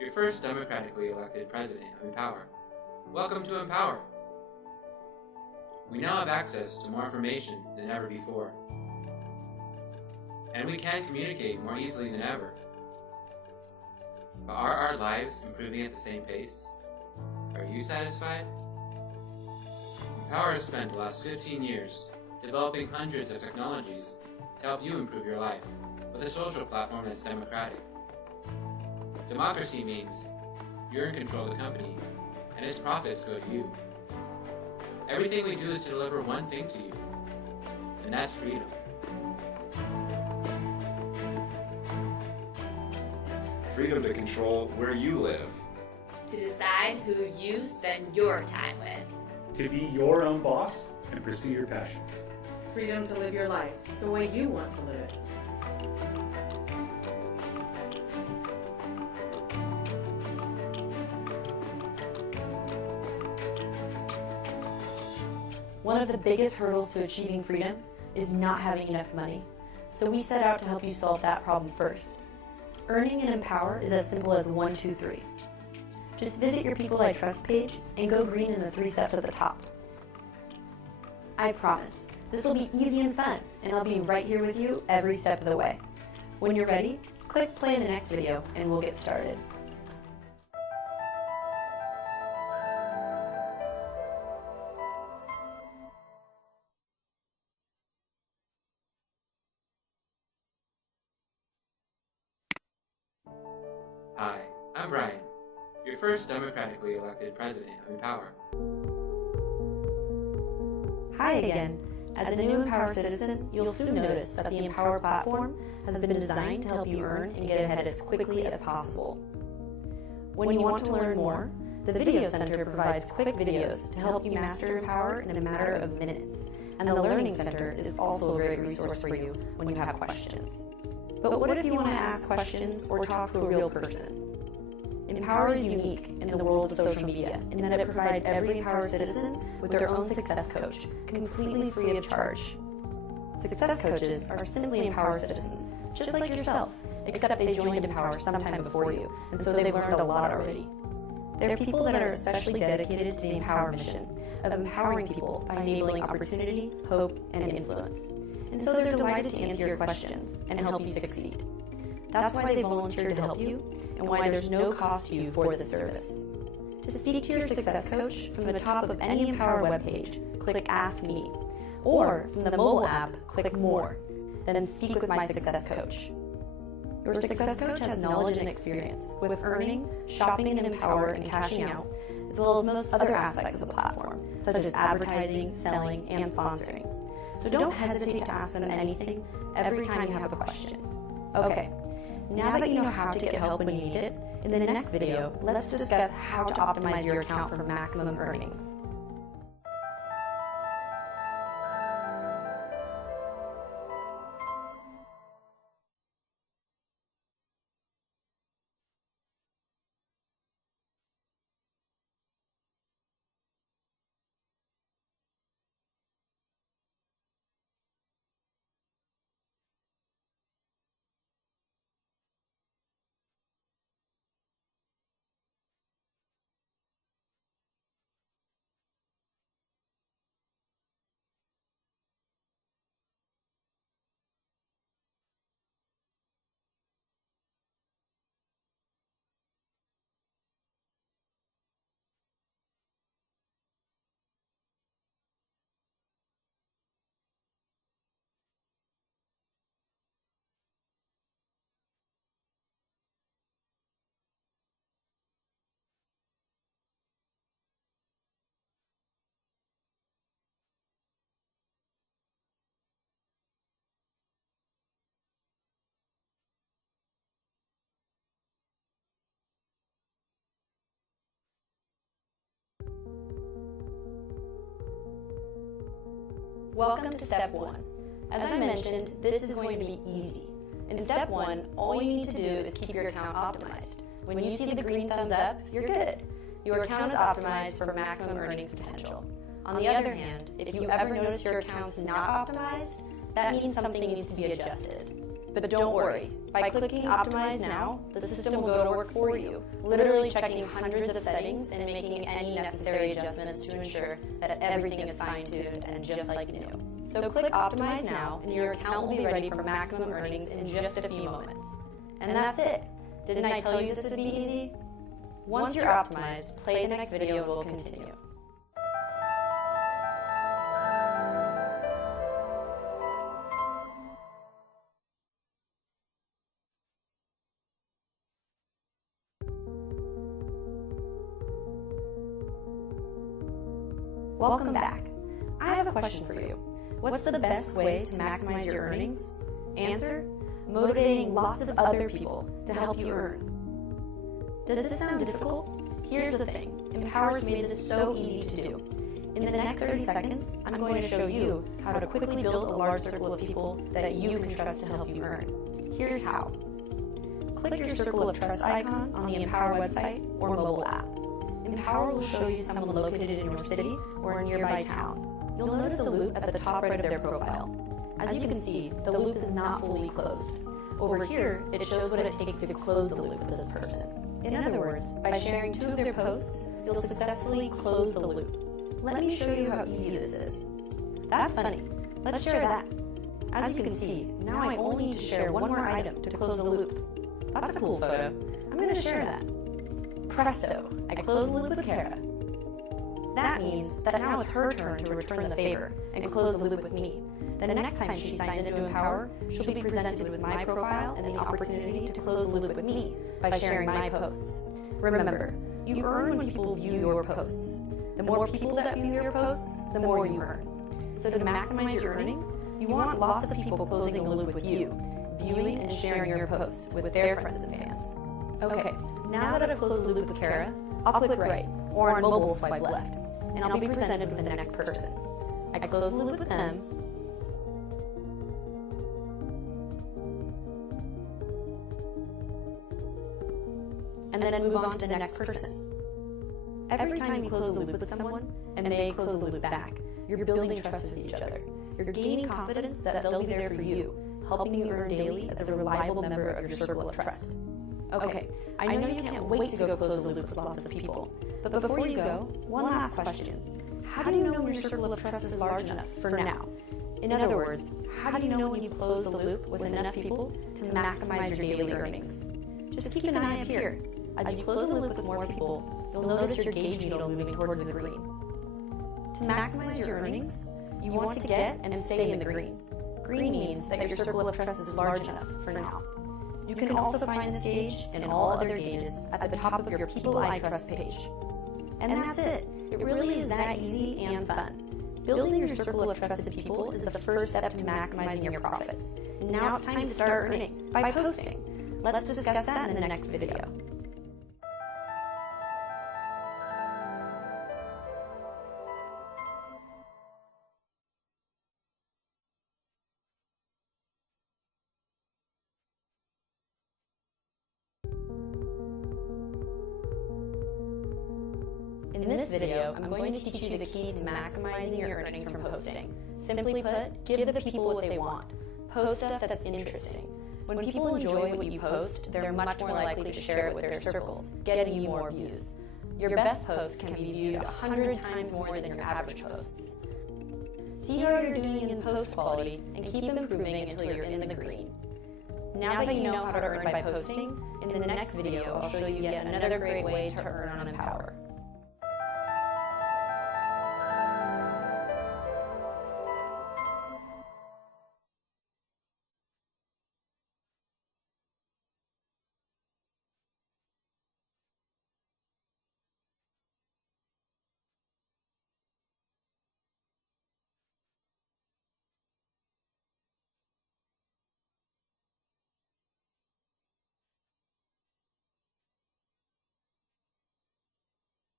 your first democratically elected president of Empowr. Welcome to Empowr. We now have access to more information than ever before. And we can communicate more easily than ever. But are our lives improving at the same pace? Are you satisfied? Empowr has spent the last 15 years developing hundreds of technologies to help you improve your life with a social platform that's democratic. Democracy means you're in control of the company and its profits go to you. Everything we do is to deliver one thing to you, and that's freedom. Freedom to control where you live. To decide who you spend your time with. To be your own boss and pursue your passions. Freedom to live your life the way you want to live it. One of the biggest hurdles to achieving freedom is not having enough money. So we set out to help you solve that problem first. Earning in Empowr is as simple as 1, 2, 3. Just visit your People I Trust page and go green in the 3 steps at the top. I promise, this will be easy and fun, and I'll be right here with you every step of the way. When you're ready, click play in the next video and we'll get started. Hi, I'm Ryan, your first democratically elected president of Empowr. Hi again. As a new Empowr citizen, you'll soon notice that the Empowr platform has been designed to help you earn and get ahead as quickly as possible. When you want to learn more, the Video Center provides quick videos to help you master Empowr in a matter of minutes, and the Learning Center is also a great resource for you when you have questions. But what if you want to ask questions or talk to a real person? Empowr is unique in the world of social media in that it provides every Empowr citizen with their own success coach, completely free of charge. Success coaches are simply Empowr citizens, just like yourself, except they joined Empowr sometime before you, and so they've learned a lot already. They're people that are especially dedicated to the Empowr mission of empowering people by enabling opportunity, hope, and influence. And so they're delighted to answer your questions and help you succeed. That's why they volunteered to help you and why there's no cost to you for the service. To speak to your success coach from the top of any Empowr webpage, click Ask Me, or from the mobile app, click More, then speak with my success coach. Your success coach has knowledge and experience with earning, shopping in Empowr, and cashing out, as well as most other aspects of the platform, such as advertising, selling, and sponsoring. So don't hesitate to ask them anything every time you have a question. Okay, now that you know how to get help when you need it, in the next video, let's discuss how to optimize your account for maximum earnings. Welcome to Step 1. As I mentioned, this is going to be easy. In Step 1, all you need to do is keep your account optimized. When you see the green thumbs up, you're good. Your account is optimized for maximum earnings potential. On the other hand, if you ever notice your account's not optimized, that means something needs to be adjusted. But don't worry, by clicking Optimize Now, the system will go to work for you, literally checking hundreds of settings and making any necessary adjustments to ensure that everything is fine-tuned and just like new. So click Optimize Now, and your account will be ready for maximum earnings in just a few moments. And that's it. Didn't I tell you this would be easy? Once you're optimized, play the next video and we'll continue. Welcome back. I have a question for you. What's the best way to maximize your earnings? Answer: motivating lots of other people to help you earn. Does this sound difficult? Here's the thing. Empower's made this so easy to do. In the next 30 seconds, I'm going to show you how to quickly build a large circle of people that you can trust to help you earn. Here's how. Click your circle of trust icon on the Empower website or mobile app. Empower will show you someone located in your city or a nearby town. You'll notice a loop at the top right of their profile. As you can see, the loop is not fully closed. Over here, it shows what it takes to close the loop with this person. In other words, by sharing 2 of their posts, you'll successfully close the loop. Let me show you how easy this is. That's funny. Let's share that. As you can see, now I only need to share one more item to close the loop. That's a cool photo. I'm going to share that. Presto, I close the loop with Kara. That means that now it's her turn to return the favor and close the loop with me. Then next time she signs into Empower, she'll be presented with my profile and the opportunity to close the loop with me by sharing my posts. Remember, you earn when people view your posts. The more people that view your posts, the more you earn. So to maximize your earnings, you want lots of people closing the loop with you, viewing and sharing your posts with their friends and fans. Okay, now that I've closed the loop with Kara, I'll click right, or on mobile swipe left, and I'll be presented with the next person. I close the loop with them, and then move on to the next person. Every time you close the loop with someone, and they close the loop back, you're building trust with each other. You're gaining confidence that they'll be there for you, helping you earn daily as a reliable member of your circle of trust. Okay, I know you can't wait to go close the loop with lots of people, but before you go, one last question. How do you know when your circle of trust is large enough for now? In other words, how do you know when you close the loop with enough people to maximize your daily earnings? Just keep an eye up here. As you close the loop with more people, you'll notice your gauge needle moving towards the green. To maximize your earnings, you want to get and stay in the green. Green means that your circle of trust is large enough for now. You can also find this gauge and all other gauges at the top of your People I Trust page. And that's it. It really is that easy and fun. Building your circle of trusted people is the first step to maximizing your profits. And now it's time to start earning by posting. Let's discuss that in the next video. In this video, I'm going to teach you the key to maximizing your earnings from posting. Simply put, give the people what they want. Post stuff that's interesting. When people enjoy what you post, they're much more likely to share it with their circles, getting you more views. Your best posts can be viewed 100 times more than your average posts. See how you're doing in post quality and keep improving until you're in the green. Now that you know how to earn by posting, in the next video I'll show you yet another great way to earn on Empower.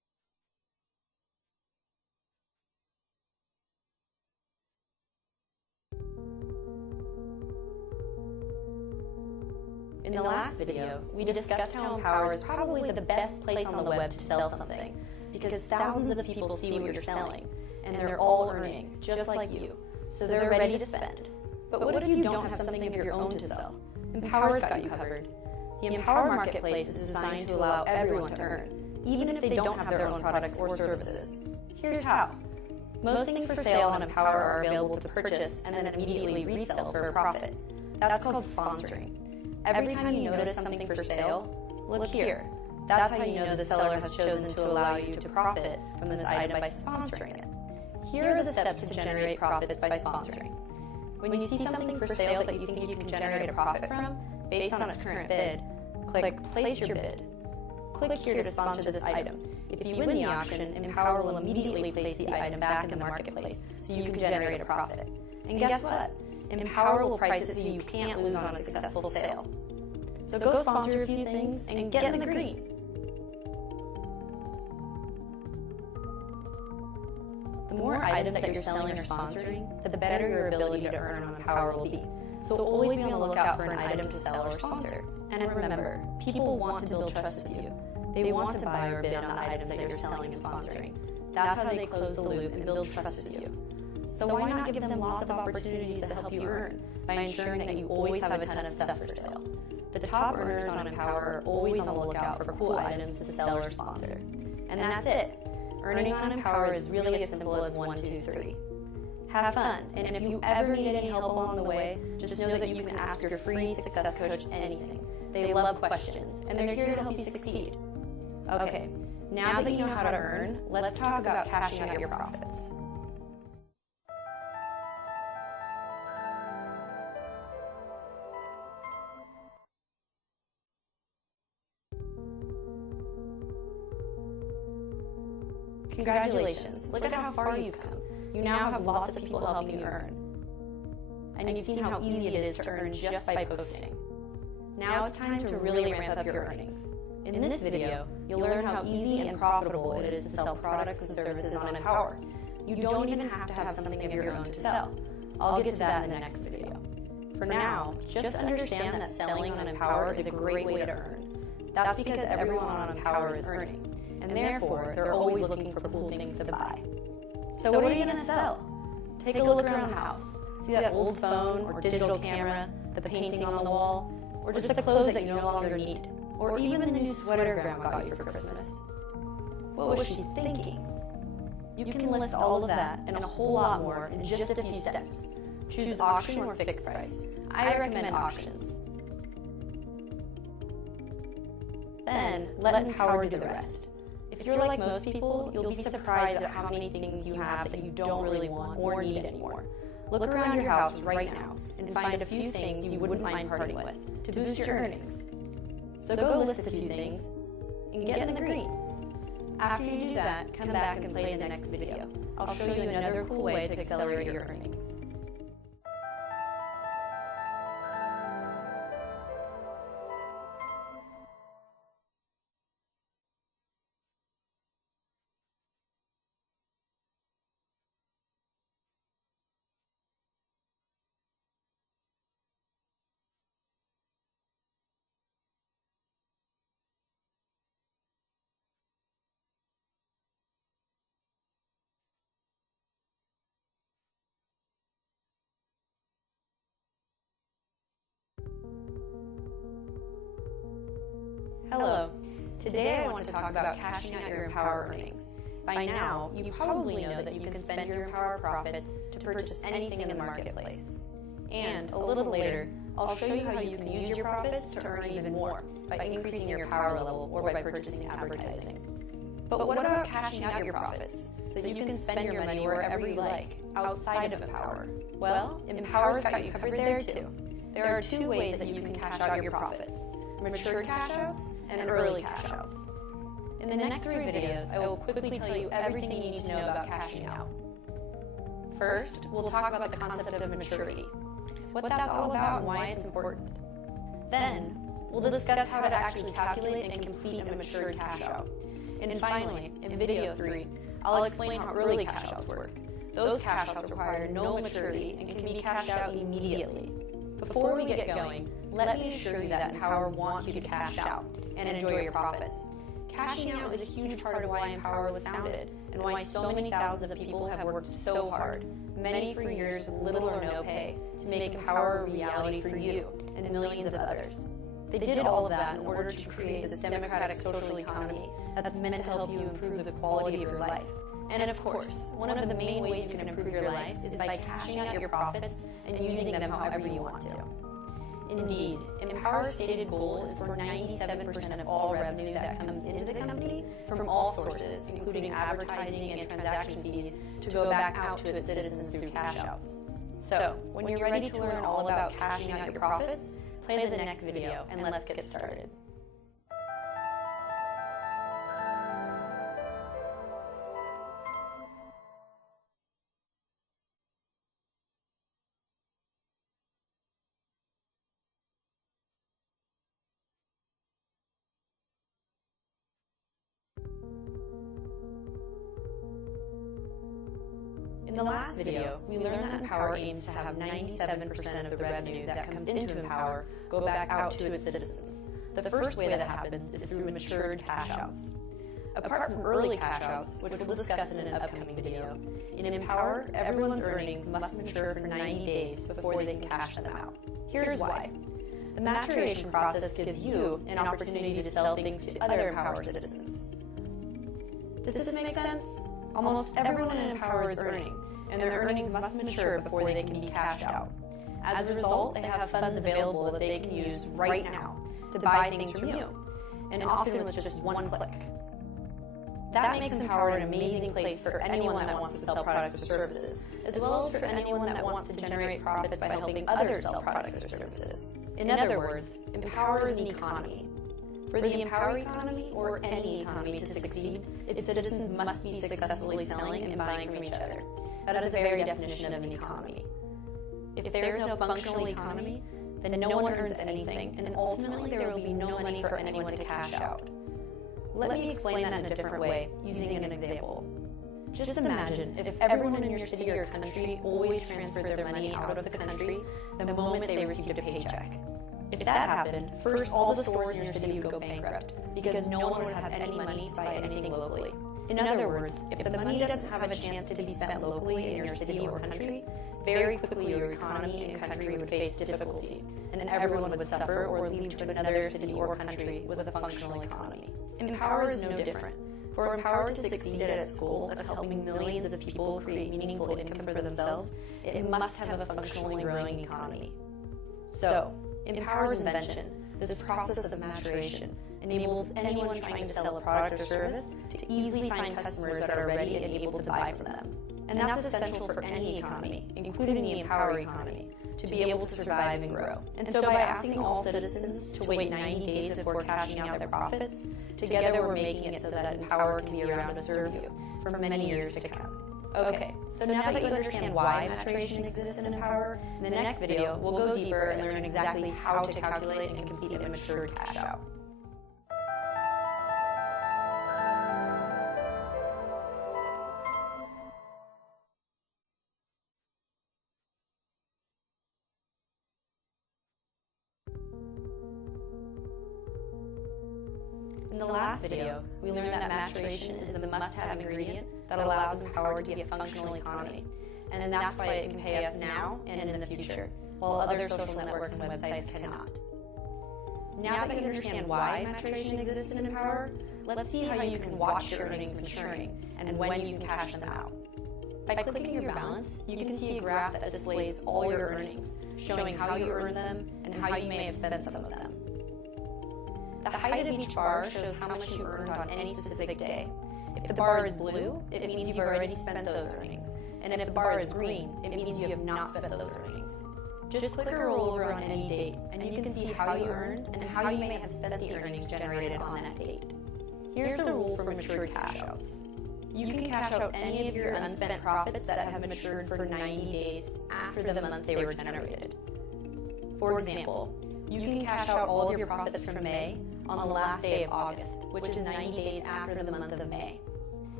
In the last video, we discussed how Empowr is probably the best place on the web to sell something because thousands of people see what you're selling, and they're all earning, just like you, so they're ready to spend. But what if you don't have something of your own to sell? Empowr's got you covered. The Empowr marketplace is designed to allow everyone to earn, even if they don't have their own products or services. Here's how. Most things for sale on Empowr are available to purchase and then immediately resell for a profit. That's called sponsoring. Every time you notice something for sale, look here. That's how you know the seller has chosen to allow you to profit from this item by sponsoring it. Here are the steps to generate profits by sponsoring. When you see something for sale that you think you can generate a profit from, based on its current bid, click Place Your Bid. Click here to sponsor this item. If you win the auction, Empowr will immediately place the item back in the marketplace so you can generate a profit. And guess what? Empowr will price it so you can't lose on a successful sale. So go sponsor a few things and get in the green. The more items that you're selling or sponsoring, the better your ability to earn on Empowr will be. So always be on the lookout for an item to sell or sponsor. And remember, people want to build trust with you. They want to buy or bid on the items that you're selling and sponsoring. That's how they close the loop and build trust with you. So why not give them lots of opportunities to help you earn by ensuring that you always have a ton of stuff for sale? The top earners on Empowr are always on the lookout for cool items to sell or sponsor. And that's it. Earning on Empowr is really as simple as 1, 2, 3. Have fun, and if you ever need any help along the way, just know that you can ask your free success coach anything. They love questions, and they're here to help you succeed. Okay, now that you know how to earn, let's talk about cashing out your profits. Congratulations, look at how far you've come. You now have lots of people helping you earn. And you've seen how easy it is to earn just by posting. Now it's time to really ramp up your earnings. In this video, you'll learn how easy and profitable it is to sell products and services on Empowr. You don't even have to have something of your own to sell. I'll get to that in the next video. For now, just understand that selling on Empowr is a great way to earn. That's because everyone on Empowr is earning, and therefore they're always looking for cool things to buy. So what are you going to sell? Take a look around the house. See that old phone or digital camera, the painting on the wall, or just the clothes that you no longer need, or even the new sweater Grandma got you for Christmas. What was she thinking? You can list all of that and a whole lot more in just a few steps. Choose auction or fixed price. I recommend auctions. Then let Empowr do the rest. If you're like most people, you'll be surprised at how many things you have that you don't really want or need anymore. Look around your house right now and find a few things you wouldn't mind parting with to boost your earnings. So go list a few things and get in the green. After you do that, come back and play in the next video. I'll show you another cool way to accelerate your earnings. Hello. Today I want to talk about cashing out your Empowr earnings. By now, you probably know that you can spend your Empowr profits to purchase anything in the marketplace. And a little later, I'll show you how you can use your profits to earn even more by increasing your power level or by purchasing advertising. But what about cashing out your profits so that you can spend your money wherever you like, outside of Empowr? Well, Empowr's got you covered there too. There are 2 ways that you can cash out your profits: mature cash outs and early cash outs. In the next 3 videos, I will quickly tell you everything you need to know about cashing out. First, we'll talk about the concept of maturity, what that's all about and why it's important. Then, we'll discuss how to actually calculate and complete a mature cash out. And finally, in video 3, I'll explain how early cash outs work. Those cash outs require no maturity and can be cashed out immediately. Before we get going, let me assure you that Empowr wants you to cash out and enjoy your profits. Cashing out is a huge part of why Empowr was founded and why so many thousands of people have worked so hard, many for years with little or no pay, to make Empowr a reality for you and millions of others. They did all of that in order to create this democratic social economy that's meant to help you improve the quality of your life. And of course, one of the main ways you can improve your life is by cashing out your profits and using them however you want to. Indeed, Empowr's stated goal is for 97% of all revenue that comes into the company from all sources, including advertising and transaction fees, to go back out to its citizens through cash outs. So, when you're ready to learn all about cashing out your profits, play the next video and let's get started. In the last video, we learned that Empowr aims to have 97% of the revenue that comes into Empowr go back out to its citizens. The first way that happens is through matured cash outs. Apart from early cash outs, which we'll discuss in an upcoming video, in Empowr, everyone's earnings must mature for 90 days before they can cash them out. Here's why. The maturation process gives you an opportunity to sell things to other Empowr citizens. Does this make sense? Almost everyone in Empowr is earning, and their earnings must mature before they can be cashed out. As a result, they have funds available that they can use right now to buy things from you, and often with just one click. That makes Empowr an amazing place for anyone that wants to sell products or services, as well as for anyone that wants to generate profits by helping others sell products or services. In other words, Empowr is an economy. For the Empowr economy, or any economy, to succeed, its citizens must be successfully selling and buying from each other. That is the very definition of an economy. If there is no functional economy, then no one earns anything, and ultimately there will be no money for anyone to cash out. Let me explain that in a different way, using an example. Just imagine if everyone in your city or country always transferred their money out of the country the moment they received a paycheck. If that happened, first all the stores in your city would go bankrupt because no one would have any money to buy anything locally. In other words, if the money doesn't have a chance to be spent locally in your city or country, very quickly your economy and country would face difficulty, and everyone would suffer or leave to another city or country with a functional economy. Empowr is no different. For Empowr to succeed at its goal of helping millions of people create meaningful income for themselves, it must have a functionally growing economy. So, Empowr's invention, this process of maturation, enables anyone trying to sell a product or service to easily find customers that are ready and able to buy from them. And that's essential for any economy, including the Empowr economy, to be able to survive and grow. And so by asking all citizens to wait 90 days before cashing out their profits, together we're making it so that Empowr can be around to serve you for many years to come. Okay, so now that you understand why maturation exists in Empowr, in the next video, we'll go deeper and learn exactly how to calculate and complete a matured cash out. In the last video, we learned that maturation is the must-have ingredient that allows Empowr to be a functional economy, and that's why it can pay us now and in the future, while other social networks and websites cannot. Now that you understand why maturation exists in Empowr, let's see how you can watch your earnings maturing and when you can cash them out. By clicking your balance, you can see a graph that displays all your earnings, showing how you earned them and how you may have spent some of them. The height of each bar shows how much you earned on any specific day. If the bar is blue, it means you've already spent those earnings. And if the bar is green, it means you have not spent those earnings. Just click or roll over on any date, and you can see how you earned and how you may have spent the earnings generated on that date. Here's the rule for matured cash outs. You can cash out any of your unspent profits that have matured for 90 days after the month they were generated. For example, you can cash out all of your profits from May on the last day of August, which is 90 days after the month of May.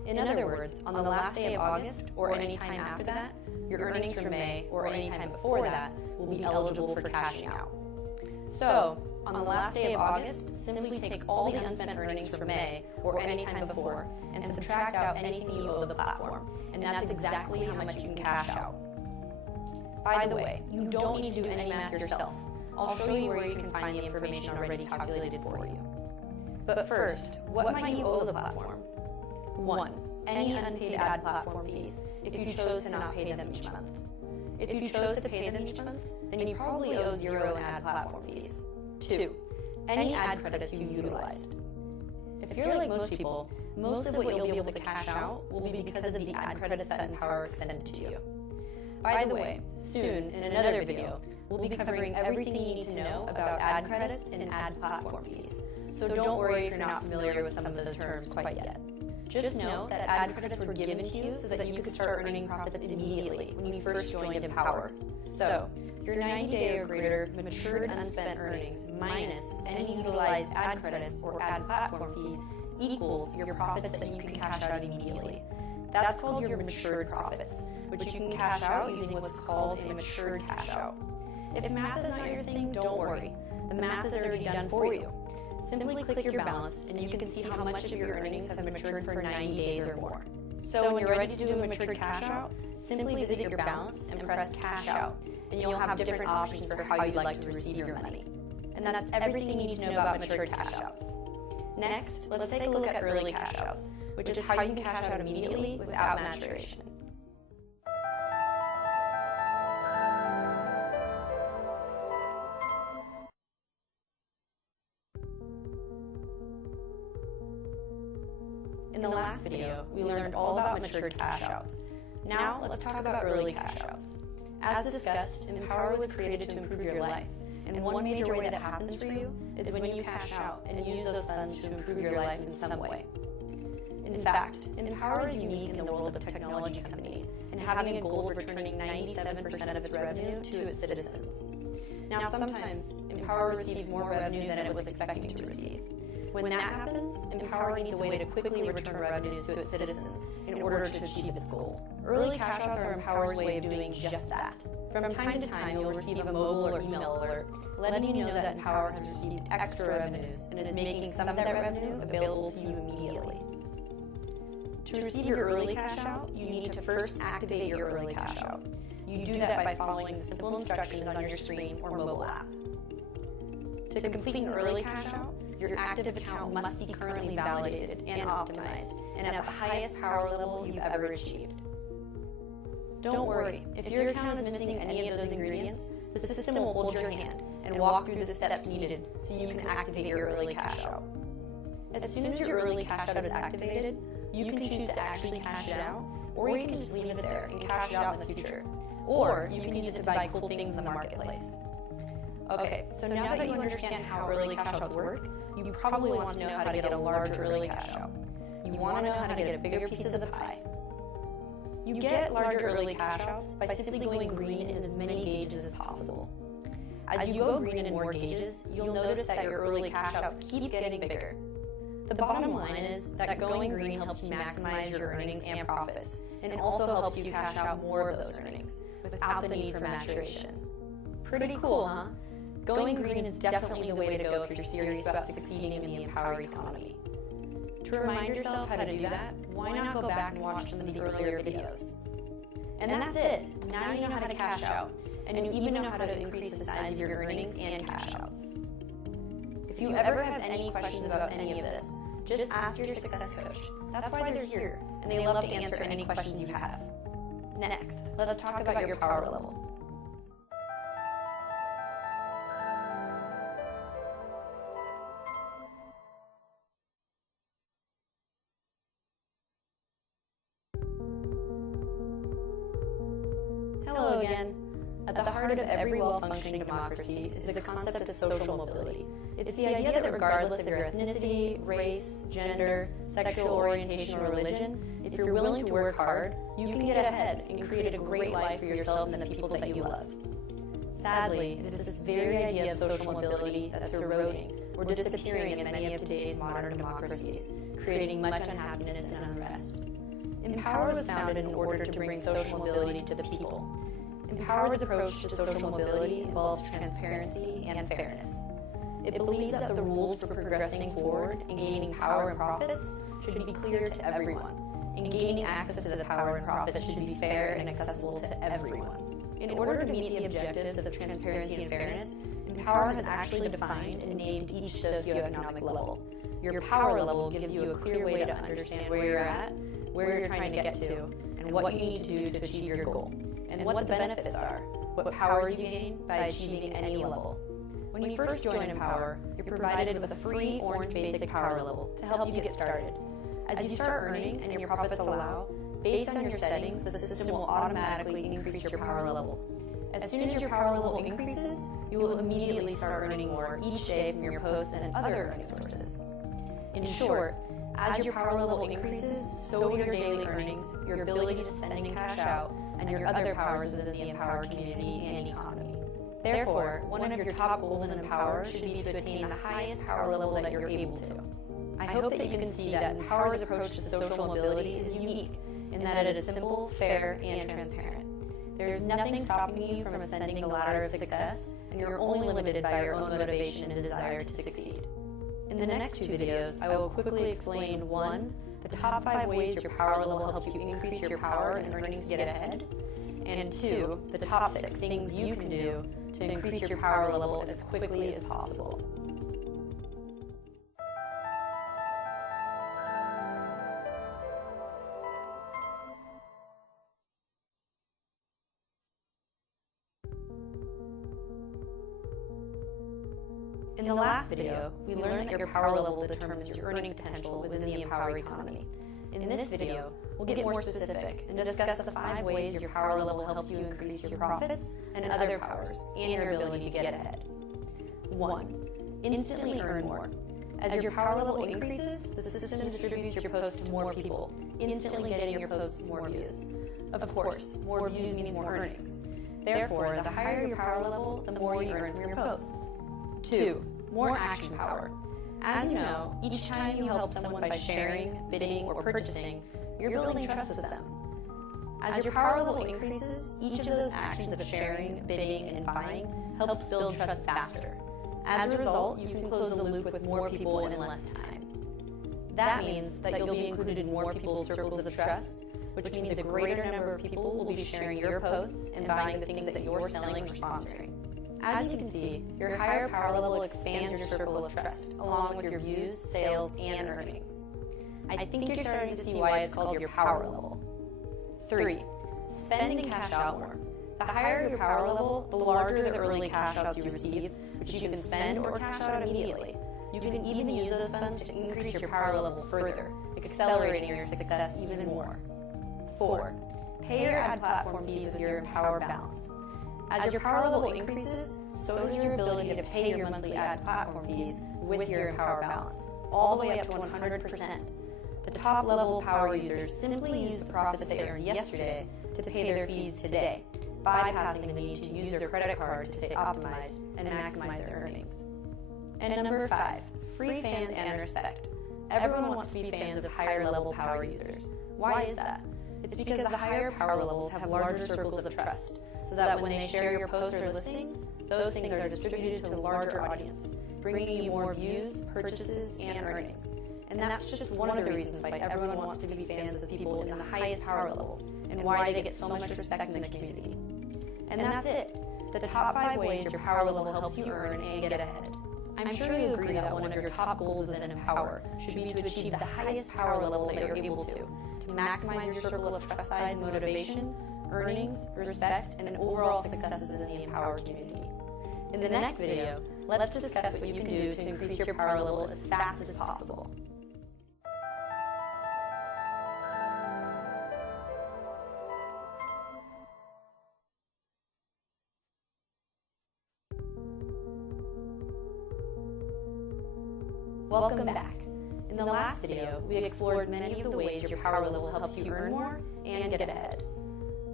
In other words, on the last day of August or any time after that, your earnings from May or any time before that will be eligible for cashing out. So, on the last day of August, simply take all the unspent earnings from May or any time before and subtract out anything you owe the platform, and that's exactly how much you can cash out. By the way, you don't need to do any math yourself. I'll show you where you can find the information already calculated for you. But first, what might you owe the platform? 1. Any unpaid ad platform fees, if you chose to not pay them each month. If you chose to pay them each month, then you probably owe 0 in ad platform fees. 2. Any ad credits you utilized. If you're like most people, most of what you'll be able to cash out will be because of the ad credits that Empowr sent to you. By the way, soon, in another video, we'll be covering everything you need to know about ad credits and ad platform fees. So don't worry if you're not familiar with some of the terms quite yet. Just know that ad credits were given to you so that you could start earning profits immediately when you first joined Empowr. So, your 90-day or greater matured unspent earnings minus any utilized ad credits or ad platform fees equals your profits that you can cash out immediately. That's called your matured profits, which you can cash out using what's called a matured cash out. If math is not your thing, don't worry. The math is already done for you. Simply click your balance and you can see how much of your earnings have matured for 90 days or more. So when you're ready to do a matured cash out, simply visit your balance and press cash out, and you'll have different options for how you'd like to receive your money. And that's everything you need to know about matured cash outs. Next, let's take a look at early cash outs, which is how you can cash out immediately without maturation. In the last video, we learned all about matured cash outs. Now, let's talk about early cash outs. As discussed, Empowr was created to improve your life, and one major way that happens for you is when you cash out and use those funds to improve your life in some way. In fact, Empowr is unique in the world of technology companies in having a goal of returning 97% of its revenue to its citizens. Now, sometimes Empowr receives more revenue than it was expecting to receive. When that happens, Empowr needs a way to quickly return revenues to its citizens in order to achieve its goal. Early cash outs are Empowr's way of doing just that. From time to time, you'll receive a mobile or email alert letting you know that Empowr has received extra revenues and is making some of that revenue available to you immediately. To receive your early cash out, you need to first activate your early cash out. You do that by following the simple instructions on your screen or mobile app. To complete an early cash out, your active account must be currently validated and optimized, and at the highest power level you've ever achieved. Don't worry, if your account is missing any of those ingredients, the system will hold your hand and walk through the steps needed so you can activate your early cash out. As soon as your early cash out is activated, you can choose to actually cash it out, or you can just leave it there and cash it out in the future. Or you can use it to buy cool things in the marketplace. Okay, so now that you understand how early cash outs work, you probably want to know how to get a large early cash out. You want to know how to get a bigger piece of the pie. You get larger early cash outs by simply going green in as many gauges as possible. As you go green in more gauges, you'll notice that your early cash outs keep getting bigger. The bottom line is that going green helps you maximize your earnings and profits, and it also helps you cash out more of those earnings without the need for maturation. Pretty cool, huh? Going green is definitely the way to go if you're serious about succeeding in the Empowr economy. To remind yourself how to do that, why not go back and watch some of the earlier videos? And that's it. Now you know how to cash out, and you even know how to increase the size of your earnings and cash outs. If you ever have any questions about any of this, just ask your success coach. That's why they're here, and they love to answer any questions you have. Next, let's talk about your power level. Hello again. At the heart of every well-functioning democracy is the concept of social mobility. It's the idea that regardless of your ethnicity, race, gender, sexual orientation, or religion, if you're willing to work hard, you can get ahead and create a great life for yourself and the people that you love. Sadly, it is this very idea of social mobility that's eroding or disappearing in many of today's modern democracies, creating much unhappiness and unrest. Empowr was founded in order to bring social mobility to the people. Empowr's approach to social mobility involves transparency and fairness. It believes that the rules for progressing forward and gaining power and profits should be clear to everyone, and gaining access to the power and profits should be fair and accessible to everyone. In order to meet the objectives of transparency and fairness, Empowr has actually defined and named each socioeconomic level. Your power level gives you a clear way to understand where you're at, where you're trying to get to, and what you need to do to achieve your goal, and what the benefits are, what powers you gain by achieving any level. When you first join Empowr, you're provided with a free orange basic power level to help you get started. As you start earning and your profits allow, based on your settings, the system will automatically increase your power level. As soon as your power level increases, you will immediately start earning more each day from your posts and other earning sources. In short, as your power level increases, so will your daily earnings, your ability to spend and cash out, and your other powers within the Empowr community and economy. Therefore, one of your top goals in Empowr should be to attain the highest power level that you're able to. I hope that you can see that Empowr's approach to social mobility is unique in that it is simple, fair, and transparent. There is nothing stopping you from ascending the ladder of success, and you're only limited by your own motivation and desire to succeed. In the next two videos, I will quickly explain 1. The top 5 ways your power level helps you increase your power and earnings to get ahead, and 2. The top 6 things you can do to increase your power level as quickly as possible. In the last video, we learned that your power level determines your earning potential within the Empowr economy. In this video, we'll get more specific and discuss the 5 ways your power level helps you increase your profits and other powers and your ability to get ahead. 1. Instantly earn more. As your power level increases, the system distributes your posts to more people, instantly getting your posts more views. Of course, more views means more earnings. Therefore, the higher your power level, the more you earn from your posts. 2. More action power. As you know, each time you help someone by sharing, bidding, or purchasing, you're building trust with them. As your power level increases, each of those actions of sharing, bidding, and buying helps build trust faster. As a result, you can close the loop with more people in less time. That means that you'll be included in more people's circles of trust, which means a greater number of people will be sharing your posts and buying the things that you're selling or sponsoring. As you can see, your higher power level expands your circle of trust, along with your views, sales, and earnings. I think you're starting to see why it's called your power level. 3. Spend and cash out more. The higher your power level, the larger the early cash outs you receive, which you can spend or cash out immediately. You can even use those funds to increase your power level further, accelerating your success even more. 4. Pay your ad platform fees with your Empowr balance. As your power level increases, so does your ability to pay your monthly ad platform fees with your Empowr balance, all the way up to 100%. The top level power users simply use the profits they earned yesterday to pay their fees today, bypassing the need to use their credit card to stay optimized and maximize their earnings. And number 5, free fans and respect. Everyone wants to be fans of higher level power users. Why is that? It's because the higher power levels have larger circles of trust, so that when they share your posts or listings, those things are distributed to a larger audience, bringing you more views, purchases, and earnings. And that's just one of the reasons why everyone wants to be fans of people in the highest power levels, and why they get so much respect in the community. And that's it. The top 5 ways your power level helps you earn and get ahead. I'm sure you agree that one of your top goals within Empowr should be to achieve the highest power level that you're able to maximize your circle of trust size, motivation, earnings, respect, and overall success within the Empowr community. In the next video, let's discuss what you can do to increase your power level as fast as possible. Welcome back. In the last video, we explored many of the ways your power level helps you earn more and get ahead.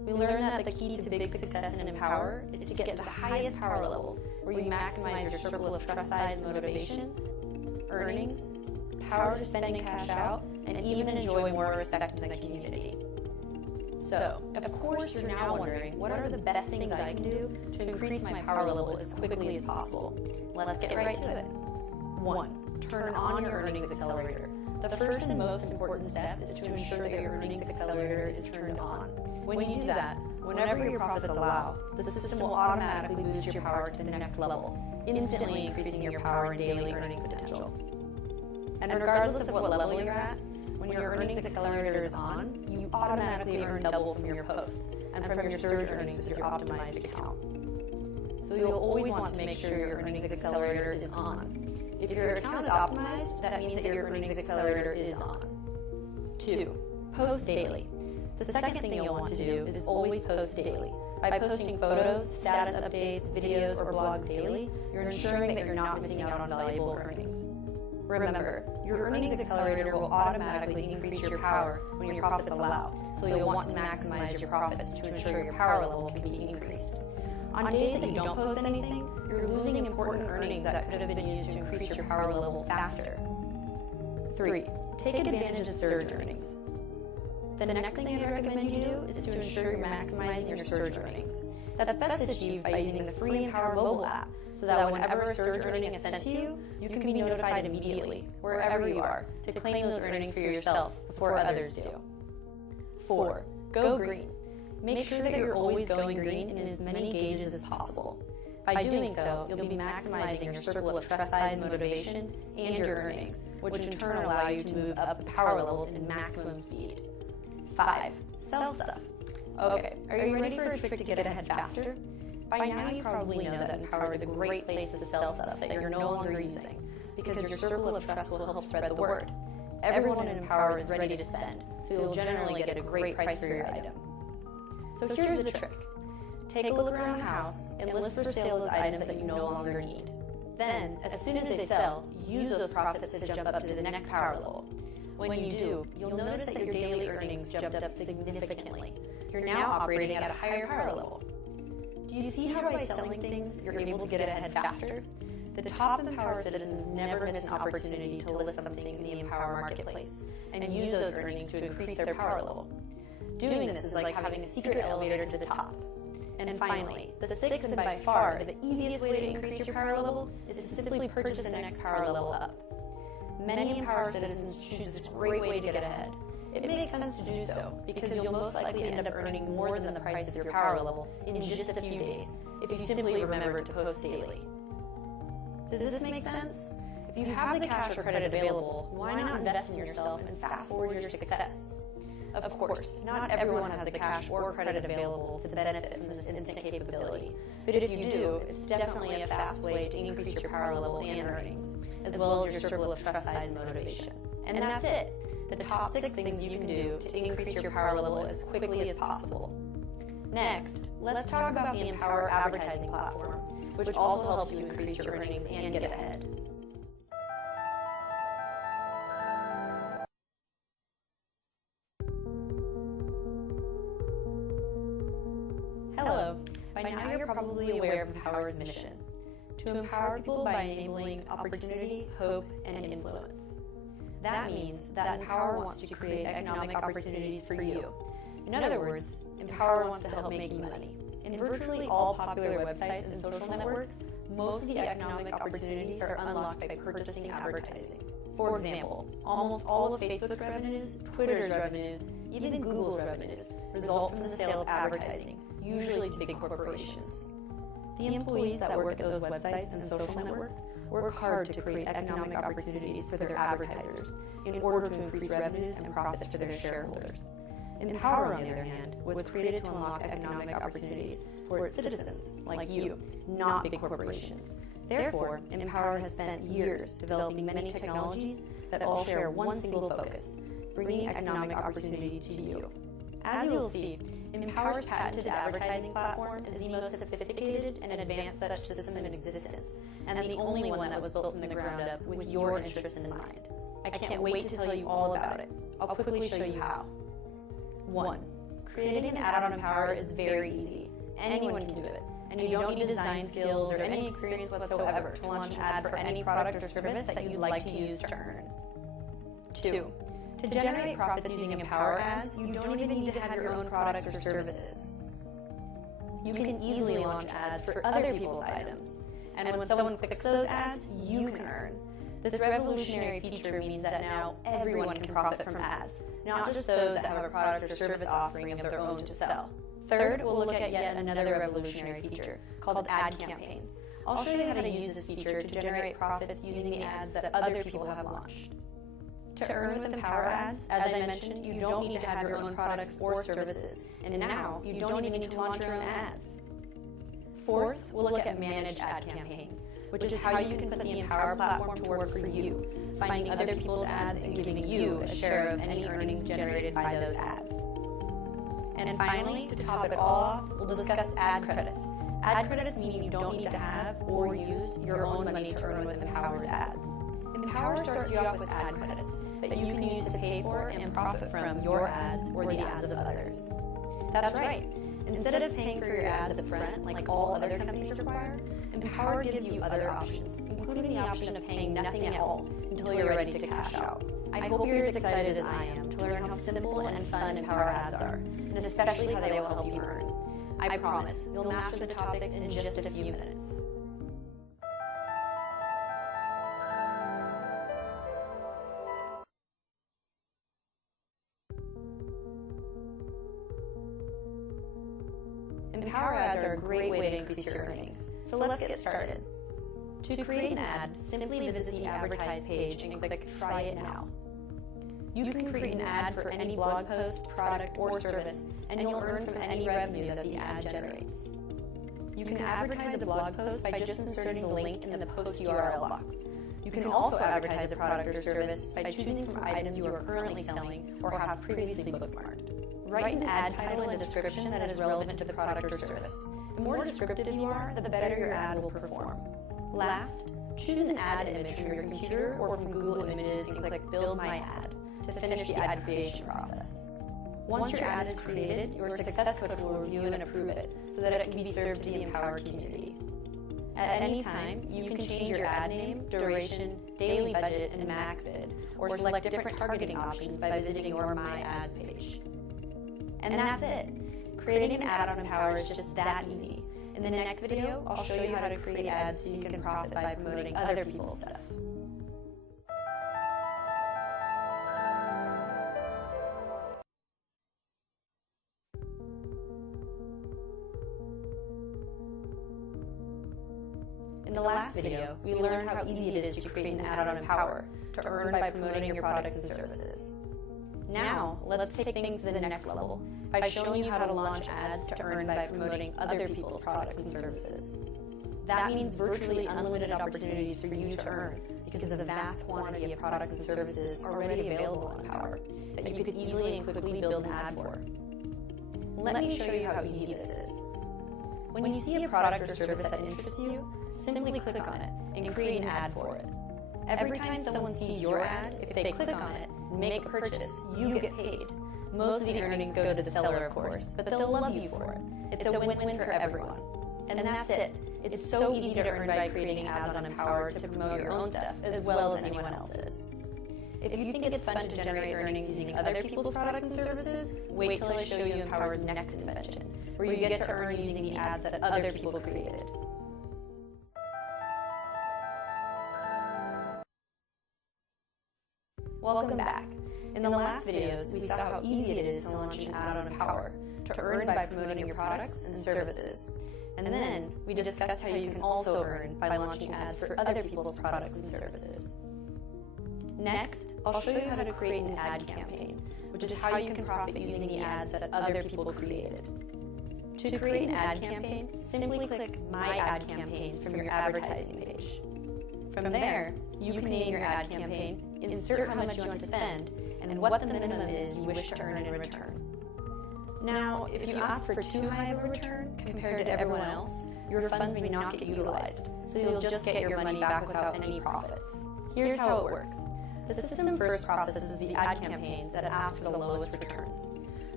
we learned that the key to big success in Empower is to get to the highest power levels where you maximize your circle of trust size, motivation, earnings, power to spend and cash out, and even enjoy more respect in the community. So, of course, you're now wondering, what are the best things I can do to increase my power level as quickly as possible? Let's get right to it. 1. Turn on your earnings accelerator. The first and most important step is to ensure that your earnings accelerator is turned on. When you do that, whenever your profits allow, the system will automatically boost your power to the next level, instantly increasing your power and daily earnings potential. And regardless of what level you're at, when your earnings accelerator is on, you automatically earn double from your posts and from your surge earnings with your optimized account. So you'll always want to make sure your earnings accelerator is on. If your account is optimized, that means that your earnings accelerator is on. 2. Post daily. The second thing you'll want to do is always post daily. By posting photos, status updates, videos, or blogs daily, you're ensuring that you're not missing out on valuable earnings. Remember, your earnings accelerator will automatically increase your power when your profits allow, so you'll want to maximize your profits to ensure your power level can be increased. On days that you don't post anything, you're losing important earnings that could have been used to increase your power level faster. 3. Take advantage of surge earnings. The next thing I'd recommend you do is to ensure you're maximizing your surge earnings. That's best achieved by using the free Empower mobile app, so that whenever a surge earning is sent to you, you can be notified immediately, wherever you are, to claim those earnings for yourself before others do. 4. Go green. Make sure that you're always going green in as many gauges as possible. By doing so, you'll be maximizing your circle of trust size, motivation, and your earnings, which in turn allow you to move up the power levels in maximum speed. 5. Sell stuff. Okay, are you ready for a trick to get ahead faster? By now you probably know that Empower is a great place to sell stuff that you're no longer using, because your circle of trust will help spread the word. Everyone in Empower is ready to spend, so you'll generally get a great price for your item. So here's the trick. Take a look around the house and list for sale those items that you no longer need. Then, as soon as they sell, use those profits to jump up to the next power level. When you do, you'll notice that your daily earnings jumped up significantly. You're now operating at a higher power level. Do you see how by selling things, you're able to get ahead faster? The top Empower citizens never miss an opportunity to list something in the Empower marketplace and use those earnings to increase their power level. Doing this is like having a secret elevator to the top. And finally, the sixth and by far the easiest way to increase your power level is to simply purchase the next power level up. Many Empower citizens choose this great way to get ahead. It makes sense to do so, because you'll most likely end up earning more than the price of your power level in just a few days, if you simply remember to post daily. Does this make sense? If you have the cash or credit available, why not invest in yourself and fast forward your success? Of course, not everyone has the cash or credit available to benefit from this instant capability, but if you do, it's definitely a fast way to increase your power level and earnings, as well as your circle of trust size and motivation. And that's it, the top 6 things you can do to increase your power level as quickly as possible. Next, let's talk about the Empower advertising platform, which also helps you increase your earnings and get ahead. Hello. By now you're probably aware of Empower's mission: to empower people by enabling opportunity, hope, and influence. That means that Empower wants to create economic opportunities for you. In other words, Empower wants to help make you money. In virtually all popular websites and social networks, most of the economic opportunities are unlocked by purchasing advertising. For example, almost all of Facebook's revenues, Twitter's revenues, even Google's revenues result from the sale of advertising, usually to big corporations. The employees that work at those websites and social networks work hard to create economic opportunities for their advertisers in order to increase revenues and profits for their shareholders. Empower, on the other hand, was created to unlock economic opportunities for its citizens, like you, not big corporations. Therefore, Empower has spent years developing many technologies that all share one single focus: bringing economic opportunity to you. As you will see, Empower's patented advertising platform is the most sophisticated and advanced such system in existence, and the only one that was built from the ground up with your interests in mind. I can't wait to tell you all about it. I'll quickly show you how. 1. creating an ad on Empowr is very easy. Anyone can do it, and you don't need design skills or any experience whatsoever to launch an ad for any product or service that you'd like to use to earn. 2. To generate profits using Empowr ads, you don't even need to have your own products or services. You can easily launch ads for other people's items, and when someone clicks those ads, you can earn. This revolutionary feature means that now everyone can profit from ads, not just those that have a product or service offering of their own to sell. Third, we'll look at yet another revolutionary feature called ad campaigns. I'll show you how to use this feature to generate profits using the ads that other people have launched. To earn with Empowr ads, as I mentioned, you don't need to have your own products or services, and now you don't even need to launch your own ads. Fourth, we'll look at managed ad campaigns, which is how you can put the Empowr platform to work for you, finding other people's ads and giving you a share of any earnings generated by those ads. And finally, to top it all off, we'll discuss ad credits. Ad credits mean you don't need to have or use your own money to earn with Empowr's ads. Empowr starts you off with ad credits that you can use to pay for and profit from your ads or the ads of others. That's right. Instead of paying for your ads up front, like all other companies require, Empowr gives you other options, including the option of paying nothing at all until you're ready to cash out. I hope you're as excited as I am to learn how simple and fun Empowr ads are, and especially how they will help you earn. I promise, you'll master the topics in just a few minutes. Empowr ads are a great way to increase your earnings, so let's get started. To create an ad, simply visit the Advertise page and click Try It Now. You can create an ad for any blog post, product, or service, and you'll earn from any revenue that the ad generates. You can advertise a blog post by just inserting the link in the post URL box. You can also advertise a product or service by choosing from items you are currently selling or have previously bookmarked. Write an ad title and description that is relevant to the product or service. The more descriptive you are, the better your ad will perform. Last, choose an ad image from your computer or from Google Images and click Build My Ad to finish the ad creation process. Once your ad is created, your success coach will review and approve it so that it can be served to the Empowr community. At any time, you can change your ad name, duration, daily budget, and max bid, or select different targeting options by visiting your My Ads page. And that's it. Creating an ad on Empowr is just that easy. In the next video, I'll show you how to create ads so you can profit by promoting other people's stuff. In the last video, we learned how easy it is to create an ad on Empowr to earn by promoting your products and services. Now, let's take things to the next level by showing you how to launch ads to earn by promoting other people's products and services. That means virtually unlimited opportunities for you to earn because of the vast quantity of products and services already available on Empowr that you could easily and quickly build an ad for. Let me show you how easy this is. When you see a product or service that interests you, simply click on it and create an ad for it. Every time someone sees your ad, if they click on it and make a purchase, you get paid. Most of the earnings go to the seller, of course, but they'll love you for it. It's a win-win for everyone. And that's it. It's so easy to earn by creating ads on Empowr to promote your own stuff, as well as anyone else's. If you think it's fun to generate earnings using other people's products and services, wait till I show you Empowr's next invention, where you get to earn using the ads that other people created. Welcome back. In the last videos, we saw how easy it is to launch an ad on Empowr to earn by promoting your products and services. And then we discussed how you can also earn by launching ads for other people's products and services. Next, I'll show you how to create an ad campaign, which is how you can profit using the ads that other people created. To create an ad campaign, simply click My Ad Campaigns from your advertising page. From there, you can name your ad campaign, insert how much you want to spend, and what the minimum is you wish to earn in return. Now, if you ask for too high of a return compared to everyone else, your funds may not get utilized, so you'll just get your money back without any profits. Here's how it works. The system first processes the ad campaigns that ask for the lowest returns.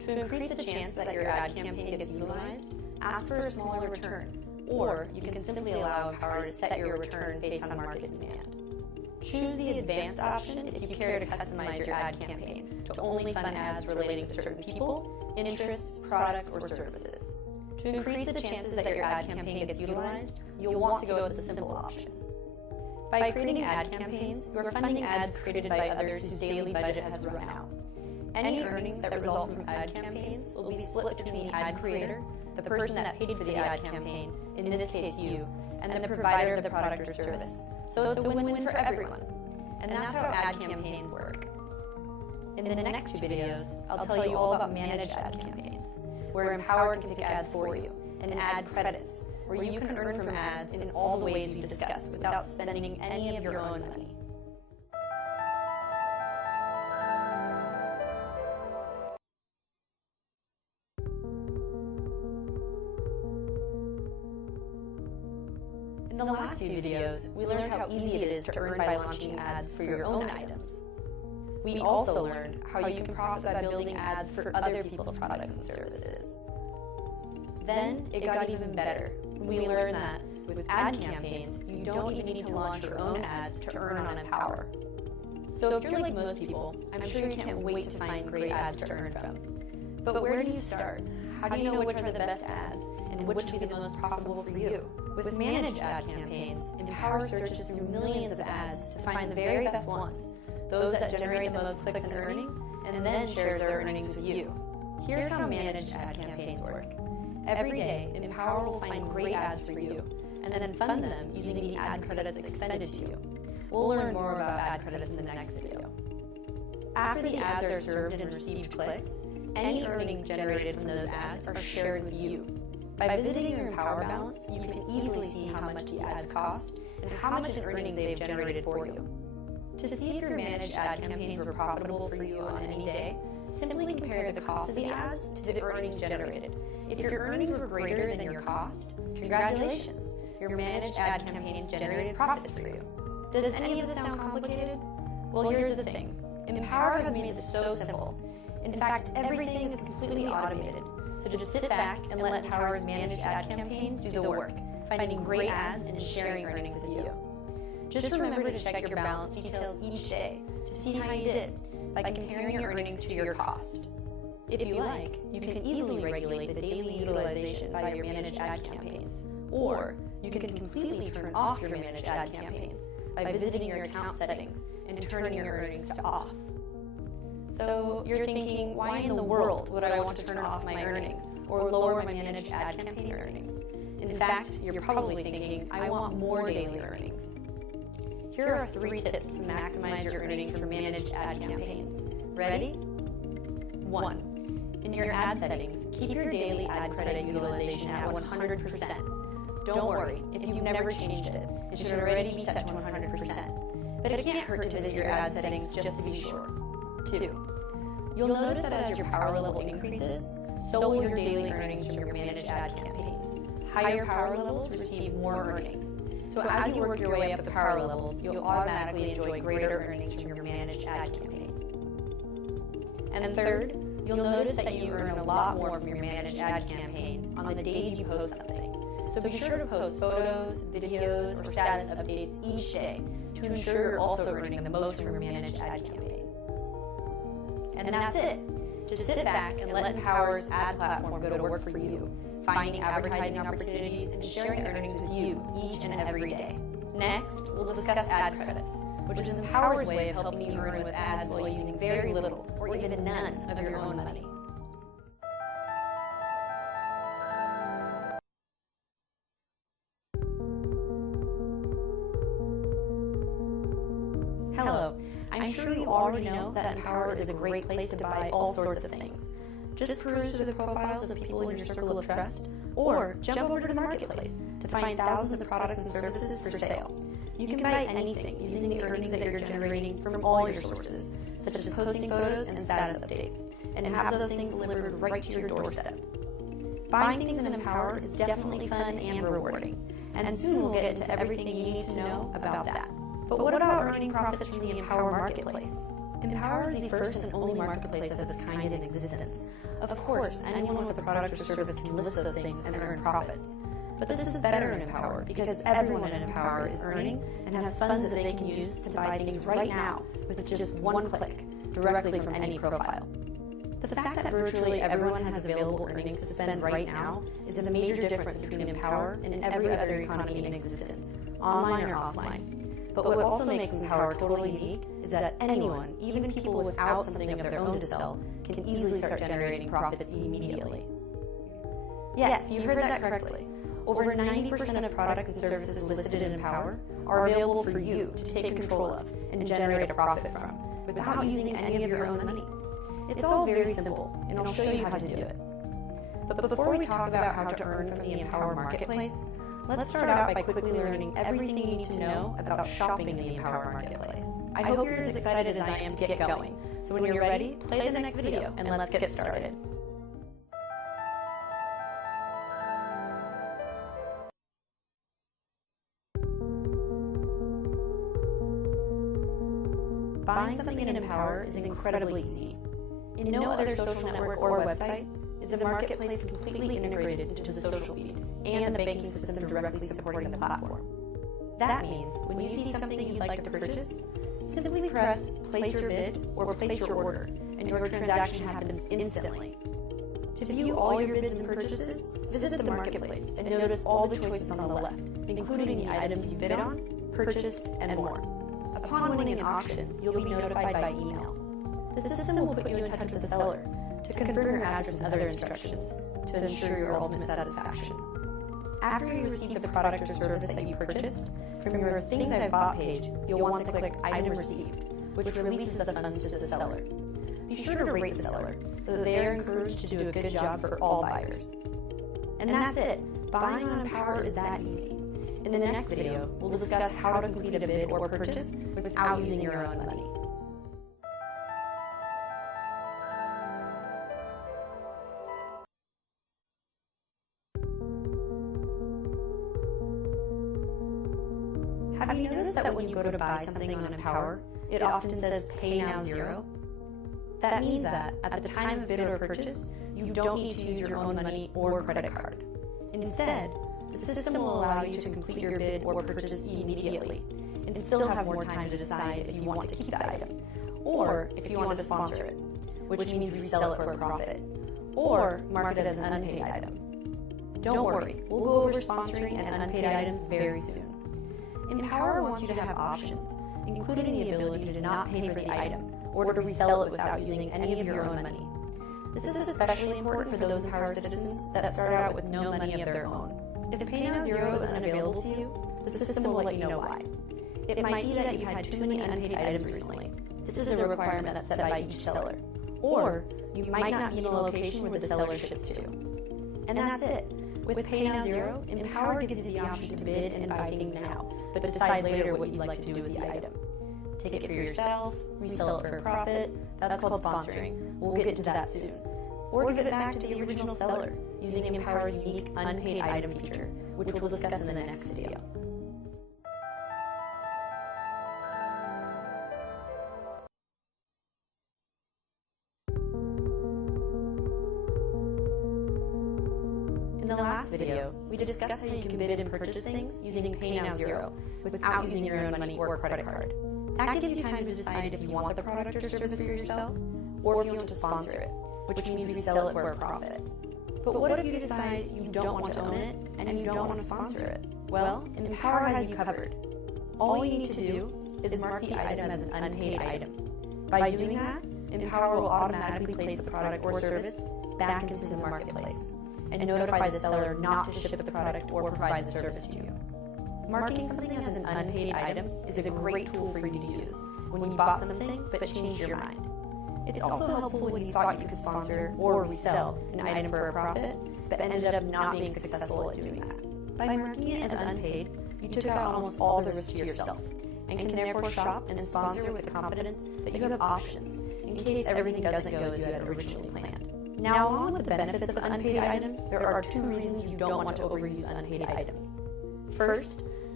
To increase the chance that your ad campaign gets utilized, ask for a smaller return, or you can simply allow Empowr to set your return based on market demand. Choose the advanced option if you care to customize your ad campaign to only fund ads relating to certain people, interests, products, or services. To increase the chances that your ad campaign gets utilized, you'll want to go with the simple option. By creating ad campaigns, you are funding ads created by others whose daily budget has run out. Any earnings that result from ad campaigns will be split between the ad creator, the person that paid for the ad campaign, in this case you, and the provider of the product or service. So it's a win-win for everyone. And that's how ad campaigns work. In the next 2 videos, I'll tell you all about managed ad campaigns, where Empowr can pick ads for you, and ad credits, where you can earn from ads in all the ways we discussed without spending any of your own money. In the last few videos, we learned how easy it is to earn by launching ads for your own items. We also learned how you can profit by building ads for other people's products and services. Then it got even better when we learned that with ad campaigns, you don't even need to launch your own ads to earn on Empowr. So if you're like most people, I'm sure you can't wait to find great ads to earn from. But where do you start? How do you know which are the best ads and which will be the most profitable for you? With managed ad campaigns, Empowr searches through millions of ads to find the very best ones, those that generate the most clicks and earnings, and then shares their earnings with you. Here's how managed ad campaigns work. Every day, Empowr will find great ads for you, and then fund them using the ad credits extended to you. We'll learn more about ad credits in the next video. After the ads are served and received clicks, any earnings generated from those ads are shared with you. By visiting your Empowr balance, you can easily see how much the ads cost and how much in earnings they've generated for you. To see if your managed ad campaigns were profitable for you on any day, simply compare the cost of the ads to the earnings generated. If your earnings were greater than your cost, congratulations, your managed ad campaigns generated profits for you. Does any of this sound complicated? Well, here's the thing. Empowr has made this so simple. In fact, everything is completely automated. So just sit back and let Empowr's managed ad campaigns do the work, finding great ads and sharing earnings with you. Just remember to check your balance details each day to see how you did by comparing your earnings to your cost. If you like, you can easily regulate the daily utilization by your managed ad campaigns, or you can completely turn off your managed ad campaigns by visiting your account settings and turning your earnings to off. So you're thinking, why in the world would I want to turn off my earnings or lower my managed ad campaign earnings? In fact, you're probably thinking, I want more daily earnings. Here are 3 tips to maximize your earnings from managed ad campaigns. Ready? 1. In your ad settings, keep your daily ad credit utilization at 100%. Don't worry, if you've never changed it, it should already be set to 100%. But it can't hurt to visit your ad settings just to be sure. 2. You'll notice that as your power level increases, so will your daily earnings from your managed ad campaigns. Higher power levels receive more earnings. So as you work your way up the power levels, you'll automatically enjoy greater earnings from your managed ad campaign. And third, you'll notice that you earn a lot more from your managed ad campaign on the days you post something. So be sure to post photos, videos, or status updates each day to ensure you're also earning the most from your managed ad campaign. And that's it. Just sit back and let Empowr's ad platform go to work for you, finding advertising opportunities and sharing earnings with you each and every day. Next, we'll discuss ad credits, which is Empowr's way of helping you earn with ads while using very little or even none of your own money. Hello. I'm sure you already know that Empowr is a great place to buy all sorts of things. Just peruse through the profiles of people in your circle of trust, or jump over to the marketplace to find thousands of products and services for sale. You can buy anything using the earnings that you're generating from all your sources, such as posting photos and status updates, and have those things delivered right to your doorstep. Buying things in Empowr is definitely fun and rewarding, and soon we'll get into everything you need to know about that. But what about earning profits from the Empowr marketplace? Empowr is the first and only marketplace of its kind in existence. Of course, anyone with a product or service can list those things and earn profits. But this is better in Empowr because everyone in Empowr is earning and has funds that they can use to buy things right now with just one click, directly from any profile. The fact that virtually everyone has available earnings to spend right now is a major difference between Empowr and every other economy in existence, online or offline. But what also makes Empowr totally unique is that anyone, even people without something of their own to sell, can easily start generating profits immediately. Yes, you heard that correctly. Over 90% of products and services listed in Empowr are available for you to take control of and generate a profit from, without using any of your own money. It's all very simple, and I'll show you how to do it. But before we talk about how to earn from the Empowr marketplace, let's start out by quickly learning everything you need to know about shopping in the Empowr marketplace. I hope you're as excited as I am to get going, so when you're ready, play the next video and let's get started. Buying something in Empowr is incredibly easy. In no other social network or website is a marketplace completely integrated into the social feed and the banking system directly supporting the platform. That means when you see something you'd like to purchase, simply press place your bid or place your order, and your transaction happens instantly. To view all your bids and purchases, visit the marketplace and notice all the choices on the left, including the items you bid on, purchased, and more. Upon winning an auction, you'll be notified by email. The system will put you in touch with the seller to confirm your address and other instructions to ensure your ultimate satisfaction. After you receive the product or service that you purchased, from your Things I've Bought page, you'll want to click Item Received, which releases the funds to the seller. Be sure to rate the seller so that they are encouraged to do a good job for all buyers. And that's it. Buying on Empowr is that easy. In the next video, we'll discuss how to complete a bid or purchase without using your own money. Have you noticed that when you go to buy something on Empowr, it often says Pay Now Zero? That means that at the time of bid or purchase, you don't need to use your own money or credit card. Instead, the system will allow you to complete your bid or purchase immediately and still have more time to decide if you want to keep the item, or if you want to sponsor it, which means resell it for a profit, or mark it as an unpaid item. Don't worry, we'll go over sponsoring and unpaid items very soon. Empowr wants you to have options, including the ability to not pay for the item or to resell it without using any of your own money. This is especially important for those Empowr citizens that start out with no money of their own. If Pay Now Zero is unavailable to you, the system will let you know why. It might be that you've had too many unpaid items recently. This is a requirement that's set by each seller. Or you might not be in a location where the seller ships to. And that's it. With Pay Now Zero, Empowr gives you the option to bid and buy things now, but decide later what you'd like to do with the item. Take it for yourself, resell it for a profit. That's called sponsoring. We'll get into that soon. Or give it back to the original seller using Empowr's unique unpaid item feature, which we'll discuss in the next video. In the last video, we discussed how you can bid and purchase things using Pay Now Zero without using your own money or credit card. That gives you time to decide if you want the product or service for yourself, or if you want to sponsor it, which means resell it for a profit. But what if you decide you don't want to own it and you don't want to sponsor it? Well, Empowr has you covered. All you need to do is mark the item as an unpaid item. By doing that, Empowr will automatically place the product or service back into the marketplace and notify the seller not to ship the product or provide the service to you. Marking something as an unpaid item is a great tool for you to use when you bought something but changed your mind. It's also helpful when you thought you could sponsor or resell an item for a profit, but ended up not being successful at doing that. By marking it as unpaid, you took out almost all the risk to yourself, and can therefore shop and sponsor with the confidence that you have options in case everything doesn't go as you had originally planned. Now, along with the benefits of unpaid items, there are two reasons you don't want to overuse unpaid items. First,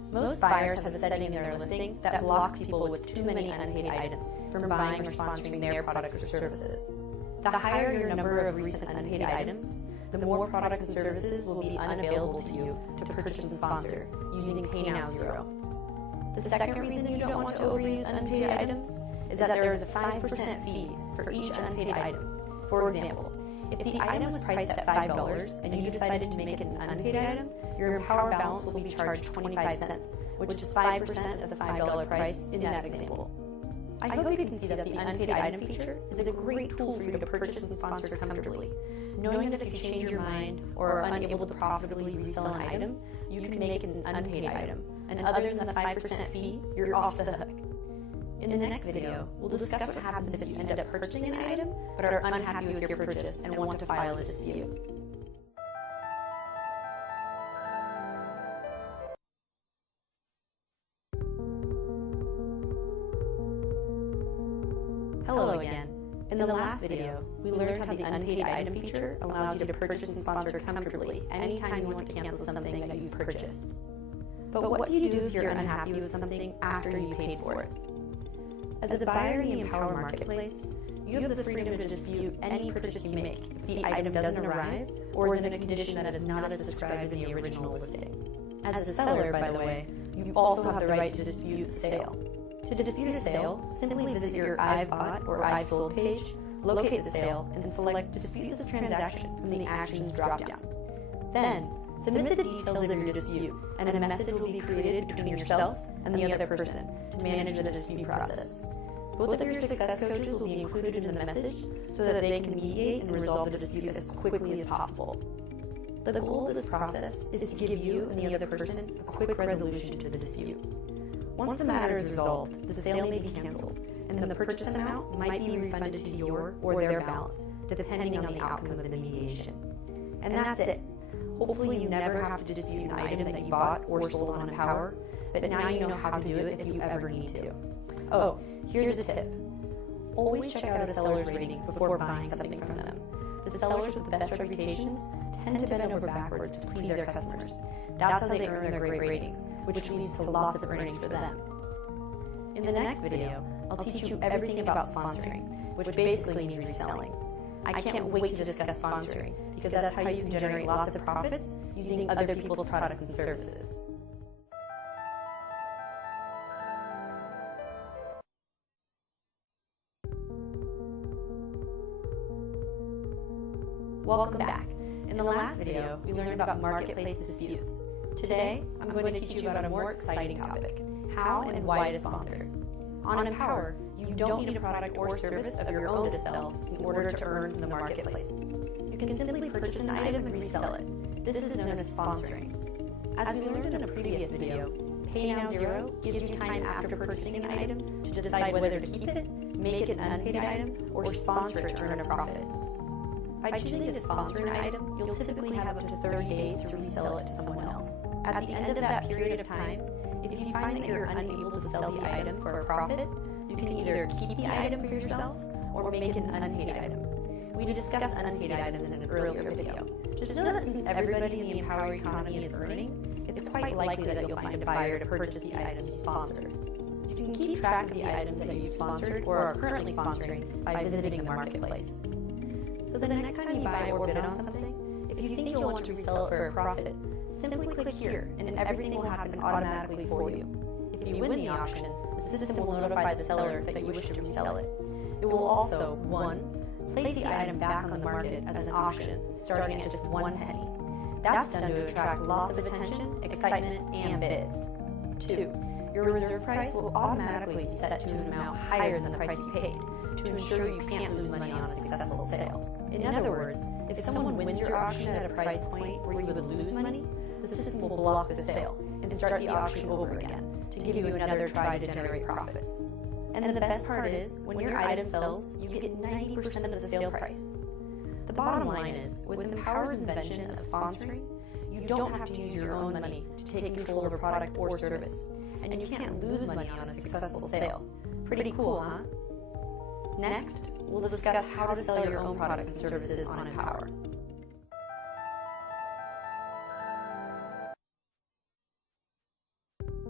Most buyers have a setting in their listing that blocks people with too many unpaid items from buying or sponsoring their products or services. The higher your number of recent unpaid items, the more products and services will be unavailable to you to purchase and sponsor using Pay Now Zero. The second reason you don't want to overuse unpaid items is that there is a 5% fee for each unpaid item. For example, if the item was priced at $5 and you decided to make it an unpaid item, your Empower balance will be charged 25 cents, which is 5% of the $5 price in that example. I hope you can see that the unpaid item feature is a great tool for you to purchase and sponsor comfortably, knowing that if you change your mind or are unable to profitably resell an item, you can make it an unpaid item, and other than the 5% fee, you're off the hook. In the next video, we'll discuss what happens if you end up purchasing an item but are unhappy with your purchase and want to file a dispute. Hello again. In the last video, we learned how the unpaid item feature allows you to purchase and sponsor comfortably anytime you want to cancel something that you've purchased. But what do you do if you're unhappy with something after you paid for it? As a buyer in the Empower marketplace, you have the freedom to dispute any purchase you make if the item doesn't arrive or is in a condition that is not as described in the original listing. As a seller, by the way, you also have the right to dispute the sale. To dispute a sale, simply visit your I've bought or I've sold page, locate the sale, and select Dispute the Transaction from the Actions dropdown. Then, submit the details of your dispute, and a message will be created between yourself and the other person to manage the dispute process. Both of your success coaches will be included in the message so that they can mediate and resolve the dispute as quickly as possible. The goal of this process is to give you and the other person a quick resolution to the dispute. Once the matter is resolved, the sale may be canceled, and the purchase amount might be refunded to your or their balance, depending on the outcome of the mediation. And that's it. Hopefully you never have to dispute an item that you bought or sold on Empower, but now you know how to do it if you ever need to. Oh, here's a tip. Always check out a seller's ratings before buying something from them. The sellers with the best reputations tend to bend over backwards to please their customers. That's how they earn their great ratings, which leads to lots of earnings for them. In the next video, I'll teach you everything about sponsoring, which basically means reselling. I can't wait to discuss sponsoring, because that's how you can generate lots of profits using other people's products and services. Welcome back. In the last video, we learned about marketplace disputes. Today, I'm going to teach you about a more exciting topic, how and why to sponsor. On Empower, you don't need a product or service of your own to sell in order to earn from the marketplace. You can simply purchase an item and resell it. This is known as sponsoring. As we learned in a previous video, Pay Now Zero gives you time after purchasing an item to decide whether to keep it, make it an unpaid item, or sponsor it to earn a profit. By choosing to sponsor an item, you'll typically have up to 30 days to resell it to someone else. At the end of that period of time, if you find that you're unable to sell the item for a profit, you can either keep the item for yourself or make it an unpaid item. We discussed unpaid items in an earlier video. Just know that since everybody in the Empower economy is earning, it's quite likely that you'll find a buyer to purchase the items you sponsored. You can keep track of the items that you've sponsored or are currently sponsoring by visiting the marketplace. So the next time you buy or bid on something, if you think you'll want to resell it for a profit, simply click here and everything will happen automatically for you. If you win the auction, the system will notify the seller that you wish to resell it. It will also, 1, place the item back on the market as an auction, starting at just 1 penny. That's done to attract lots of attention, excitement, and bids. 2, your reserve price will automatically be set to an amount higher than the price you paid, to ensure you can't lose money on a successful sale. In other words, if someone wins your auction at a price point where you would lose money, the system will block the sale and start the auction over again to give you another try to generate profits. And then the best part is, when your item sells, you get 90% of the sale price. The bottom line is, with Empower's invention of sponsoring, you don't have to use your own money to take control of a product or service, and you can't lose money on a successful sale. Pretty cool, huh? Next, we'll discuss how to sell your own products and services on Empower.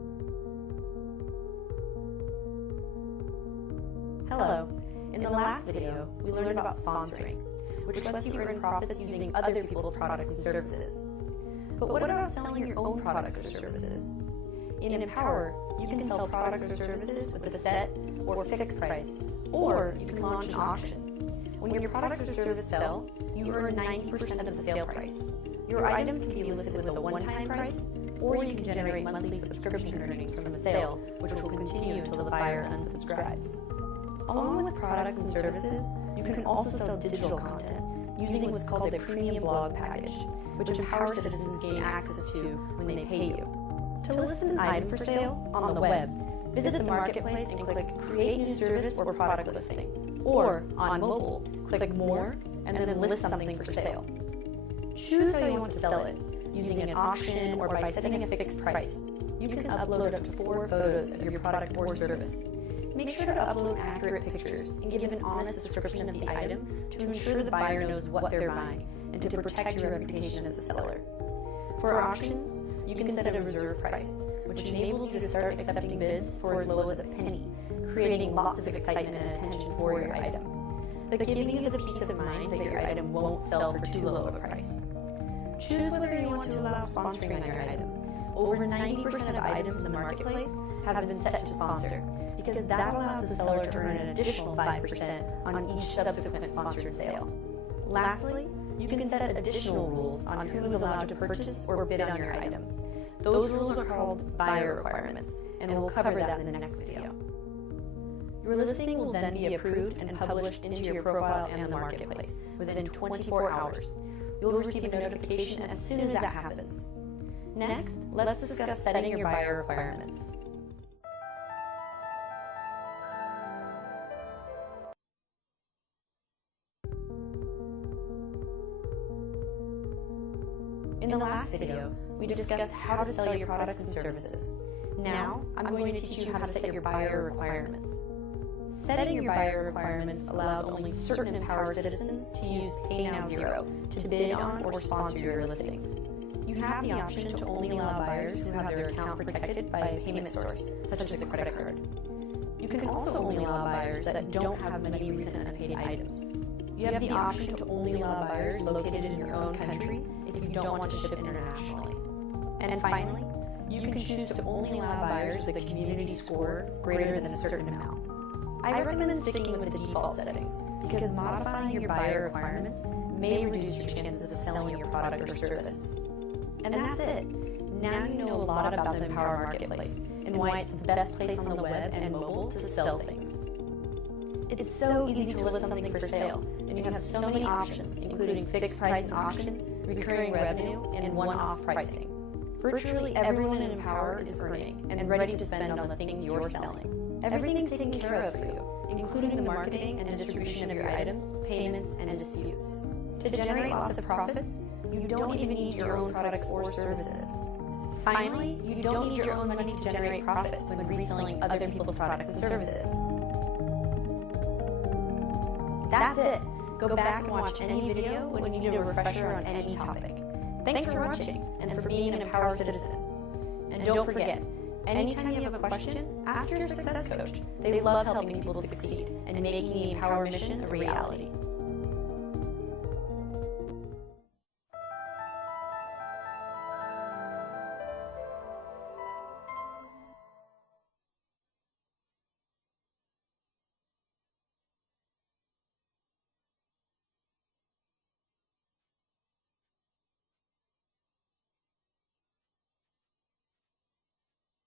Hello. In the last video, we learned about sponsoring, which lets you earn profits using other people's products and services. But what about selling your own products or services? In Empowr, you can sell products or services with a set or fixed price, or you can launch an auction. When your products or services sell, you earn 90% of the sale price. Your items can be listed with a one-time price, or you can generate monthly subscription earnings from the sale, which will continue until the buyer unsubscribes. Along with products and services, you can also sell digital content using what's called a premium blog package, which Empowr citizens gain access to when they pay you. To list an item for sale on the web, visit the marketplace and click Create New Service or Product Listing. Or, on mobile, click More and then list something for sale. Choose how you want to sell it, using an auction or by setting a fixed price. You can upload up to 4 photos of your product or service. Make sure to upload accurate pictures and give an honest description of the item to ensure the buyer knows what they're buying and to protect your reputation as a seller. For auctions, you can set a reserve price, which enables you to start accepting bids for as low as a penny, creating lots of excitement and attention for your item, but giving you the peace of mind that your item won't sell for too low of a price. Choose whether you want to allow sponsoring on your item. Over 90% of items in the marketplace have been set to sponsor, because that allows the seller to earn an additional 5% on each subsequent sponsored sale. Lastly, you can set additional rules on who is allowed to purchase or bid on your item. Those rules are called buyer requirements, and we'll cover that in the next video. Your listing will then be approved and published into your profile and the marketplace within 24 hours. You'll receive a notification as soon as that happens. Next, let's discuss setting your buyer requirements. In the last video, we discussed how to sell your products and services. Now, I'm going to teach you how to set your buyer requirements. Setting your buyer requirements allows only certain Empowr citizens to use Pay Now Zero to bid on or sponsor your listings. You have the option to only allow buyers who have their account protected by a payment source, such as a credit card. You can also only allow buyers that don't have many recent unpaid items. You have the option to only allow buyers located in your own country if you don't want to ship internationally. And finally, you can choose to only allow buyers with a community score greater than a certain amount. I recommend sticking with the default settings because modifying your buyer requirements may reduce your chances of selling your product or service. And that's it. Now you know a lot about the Empowr marketplace and why it's the best place on the web and mobile to sell things. It's so easy to list something for sale, and you have so many options, including fixed price and auctions, recurring revenue, and one-off pricing. Virtually everyone in Empowr is earning and ready to spend on the things you're selling. Everything's taken care of for you, including the marketing and distribution of your items, payments, and disputes. To generate lots of profits, you don't even need your own products or services. Finally, you don't need your own money to generate profits when reselling other people's products and services. That's it. Go back and watch any video when you need a refresher on any topic. Thanks for watching and for being an Empowr citizen. And don't forget, anytime you have a question, ask your success coach. They love helping people succeed and making the Empowr mission a reality.